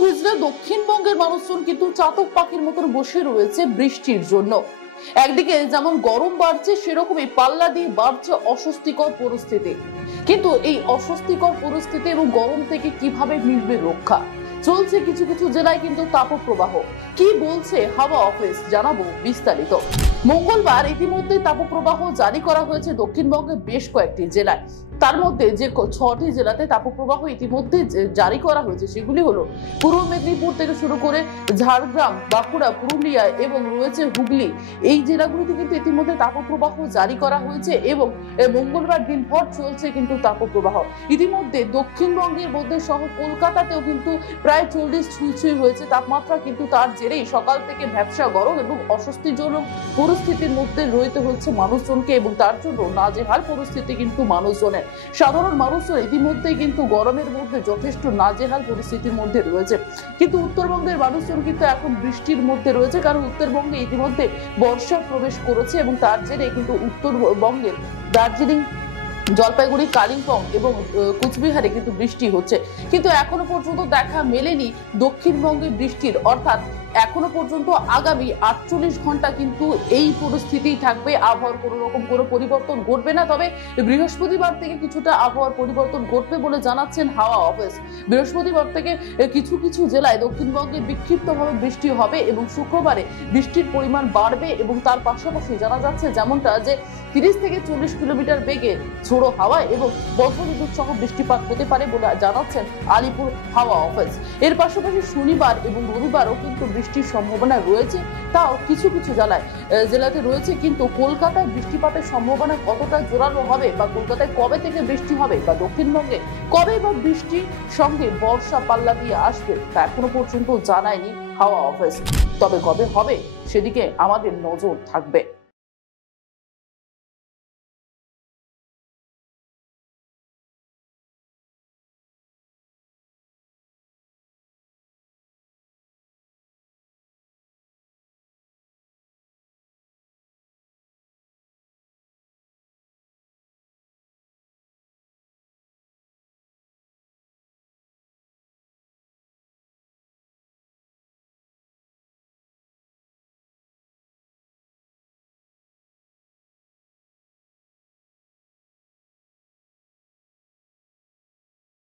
ভিজলে দক্ষিণবঙ্গের মানুষজন কিন্তু চাতক পাখির মতন বসে রয়েছে বৃষ্টির জন্য। একদিকে যেমন গরম বাড়ছে, সেরকমই পাল্লা দিয়ে বাড়ছে অস্বস্তিকর পরিস্থিতি। কিন্তু এই অস্বস্তিকর পরিস্থিতি এবং গরম থেকে কিভাবে মিলবে রক্ষা, চলছে কিছু কিছু জেলায় কিন্তু তাপপ্রবাহ। কি বলছে হাওয়া অফিস, জানাবো বিস্তারিত। মঙ্গলবার ইতিমধ্যে তাপপ্রবাহ জারি করা হয়েছে দক্ষিণবঙ্গের বেশ কয়েকটি জেলায়। তার মধ্যে যে 6টি জেলাতে তাপপ্রবাহ ইতিমধ্যে জারি করা হয়েছে সেগুলি হলো পূর্ব মেদিনীপুর থেকে শুরু করে ঝাড়গ্রাম, বাঁকুড়া, পুরুলিয়া এবং রয়েছে হুগলি। এই জেলাগুলিতে কিন্তু ইতিমধ্যে তাপপ্রবাহ জারি করা হয়েছে এবং মঙ্গলবার দিনভর চলছে কিন্তু তাপপ্রবাহ। ইতিমধ্যে দক্ষিণবঙ্গের মধ্যে সহ কলকাতাতেও কিন্তু প্রায় 40 ছুঁই হয়েছে তাপমাত্রা। কিন্তু তার জেরেই সকাল থেকে ভ্যাপসা গরম এবং অস্বস্তিজনক পরিস্থিতির মধ্যে রইতে হচ্ছে মানুষজনকে এবং তার জন্য নাজেহাল পরিস্থিতি কিন্তু মানুষজনের। সাধারণ মানুষজন ইতিমধ্যেই কিন্তু গরমের মধ্যে যথেষ্ট নাজেহাল পরিস্থিতির মধ্যে রয়েছে। কিন্তু উত্তরবঙ্গের মানুষজন কিন্তু এখন বৃষ্টির মধ্যে রয়েছে, কারণ উত্তরবঙ্গে ইতিমধ্যে বর্ষা প্রবেশ করেছে এবং তার জেরে কিন্তু উত্তরবঙ্গের দার্জিলিং, জলপাইগুড়ি, কালিম্পং এবং কুচবিহারে কিন্তু বৃষ্টি হচ্ছে। কিন্তু এখনো পর্যন্ত দেখা মেলেনি দক্ষিণবঙ্গে বৃষ্টির, অর্থাৎ এখনো পর্যন্ত আগামী 48 ঘন্টা কিন্তু এই পরিস্থিতি থাকবে। আবহাওয়ার কোনো রকম কোনো পরিবর্তন ঘটবে না, তবে বৃহস্পতিবার থেকে কিছুটা আবহাওয়ার পরিবর্তন ঘটবে বলে জানাচ্ছেন হাওয়া অফিস। বৃহস্পতিবার থেকে কিছু কিছু জেলায় দক্ষিণবঙ্গে বিক্ষিপ্তভাবে বৃষ্টি হবে এবং শুক্রবারে বৃষ্টির পরিমাণ বাড়বে এবং তার পাশাপাশি জানা যাচ্ছে যেমনটা যে 30 থেকে 40 কিলোমিটার বেগে ঝোড়ো হাওয়া এবং বজ্রবিদ্যুৎ সহ বৃষ্টিপাত হতে পারে বলে জানাচ্ছেন আলিপুর হাওয়া অফিস। এর পাশাপাশি শনিবার এবং রবিবারও কিন্তু বৃষ্টির সম্ভাবনা রয়েছে, তাও কিছু কিছু জেলাতে রয়েছে। কিন্তু কলকাতায় বৃষ্টিপাতের সম্ভাবনা কতটা জোরালো হবে বা কলকাতায় কবে থেকে বৃষ্টি হবে বা দক্ষিণবঙ্গে কবে বা বৃষ্টির সঙ্গে বর্ষা পাল্লা দিয়ে আসবে তা এখনো পর্যন্ত জানায়নি হাওয়া অফিস। তবে কবে হবে সেদিকে আমাদের নজর থাকবে।